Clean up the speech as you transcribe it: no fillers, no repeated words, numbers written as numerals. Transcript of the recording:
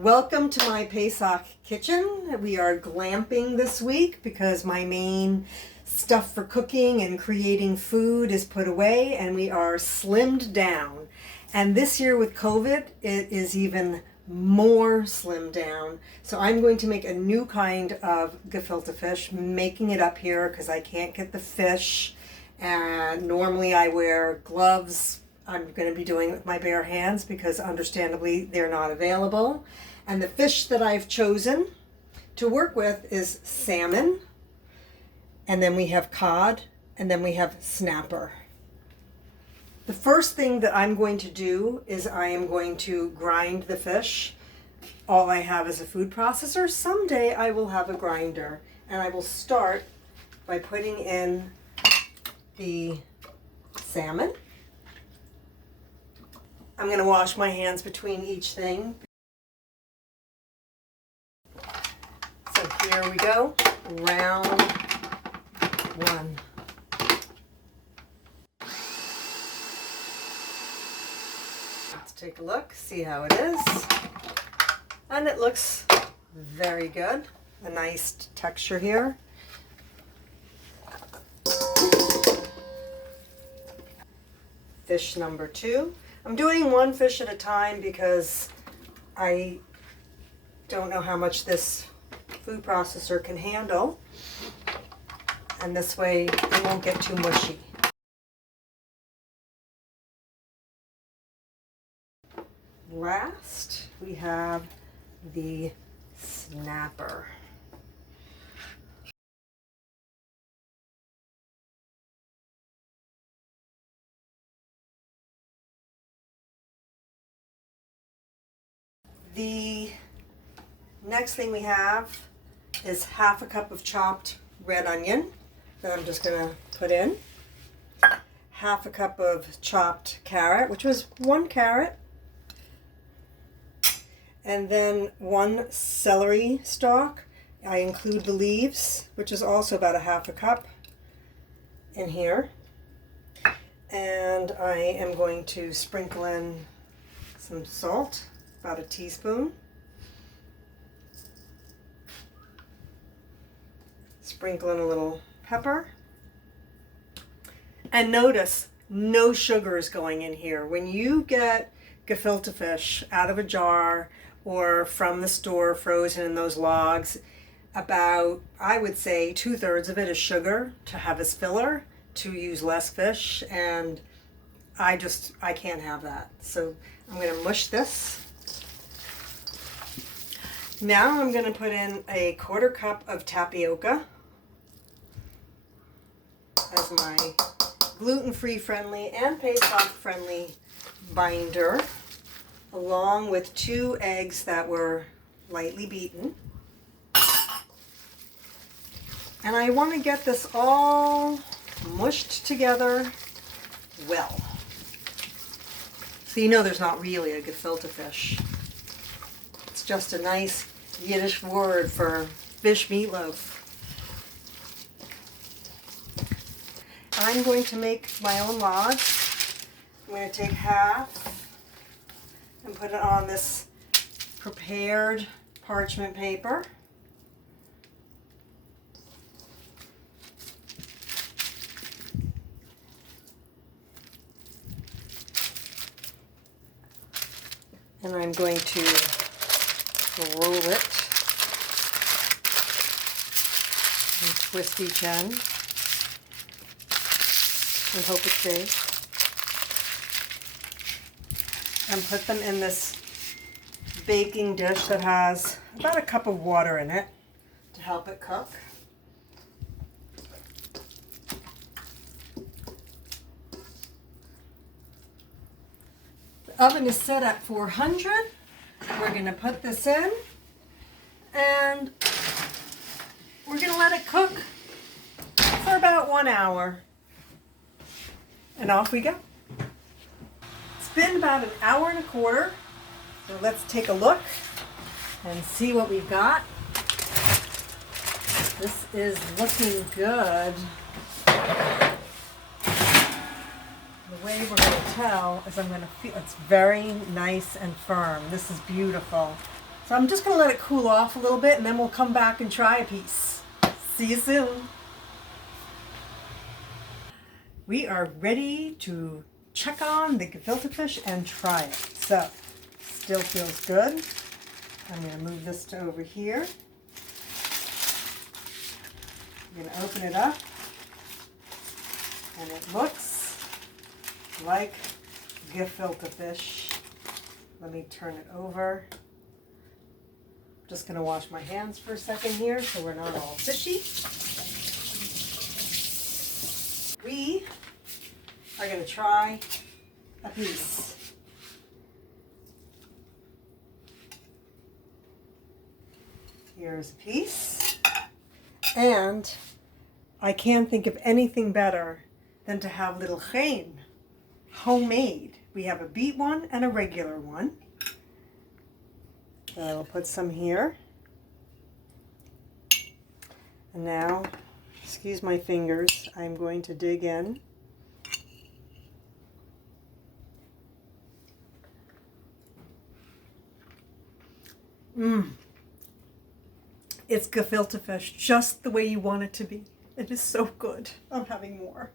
Welcome to my Pesach kitchen. We are glamping this week because my main stuff for cooking and creating food is put away and we are slimmed down. And this year with COVID, it is even more slimmed down. So I'm going to make a new kind of gefilte fish, making it up here because I can't get the fish. And normally I wear gloves. I'm going to be doing it with my bare hands because understandably they're not available. And the fish that I've chosen to work with is salmon, and then we have cod, and then we have snapper. The first thing that I'm going to do is I am going to grind the fish. All I have is a food processor. Someday I will have a grinder, and I will start by putting in the salmon. I'm going to wash my hands between each thing. So here we go, round one. Let's take a look, see how it is. And it looks very good. A nice texture here. Fish number two. I'm doing one fish at a time because I don't know how much this food processor can handle, and this way it won't get too mushy. Last, we have the snapper. The next thing we have is half a cup of chopped red onion that I'm just going to put in. Half a cup of chopped carrot, which was one carrot. And then one celery stalk. I include the leaves, which is also about a half a cup in here. And I am going to sprinkle in some salt, about a teaspoon. Sprinkle in a little pepper. And notice, no sugar is going in here. When you get gefilte fish out of a jar or from the store frozen in those logs, about, I would say, 2/3 of it is sugar to have as filler, to use less fish, and I can't have that. So I'm going to mush this. Now I'm going to put in a 1/4 cup of tapioca as my gluten-free friendly and Pesach friendly binder, along with 2 eggs that were lightly beaten. And I want to get this all mushed together well. So you know there's not really a gefilte fish. It's just a nice Yiddish word for fish meatloaf. I'm going to make my own log. I'm going to take half and put it on this prepared parchment paper. And I'm going to roll it and twist each end and hope it stays. And put them in this baking dish that has about a cup of water in it to help it cook. The oven is set at 400. We're going to put this in and we're going to let it cook for about 1 hour. And off we go. It's been about 1.25 hours. So let's take a look and see what we've got. This is looking good. The way we're going to tell is I'm going to feel it's very nice and firm. This is beautiful. So I'm just going to let it cool off a little bit, and then we'll come back and try a piece. See you soon. We are ready to check on the gefilte fish and try it. So, still feels good. I'm going to move this to over here. I'm going to open it up, and it looks like gefilte fish. Let me turn it over. Just going to wash my hands for a second here so we're not all fishy. We are going to try a piece. Here's a piece. And I can't think of anything better than to have little gein, homemade. We have a beet one and a regular one. So I will put some here. And now, excuse my fingers, I'm going to dig in. It's gefilte fish, just the way you want it to be. It is so good. I'm having more.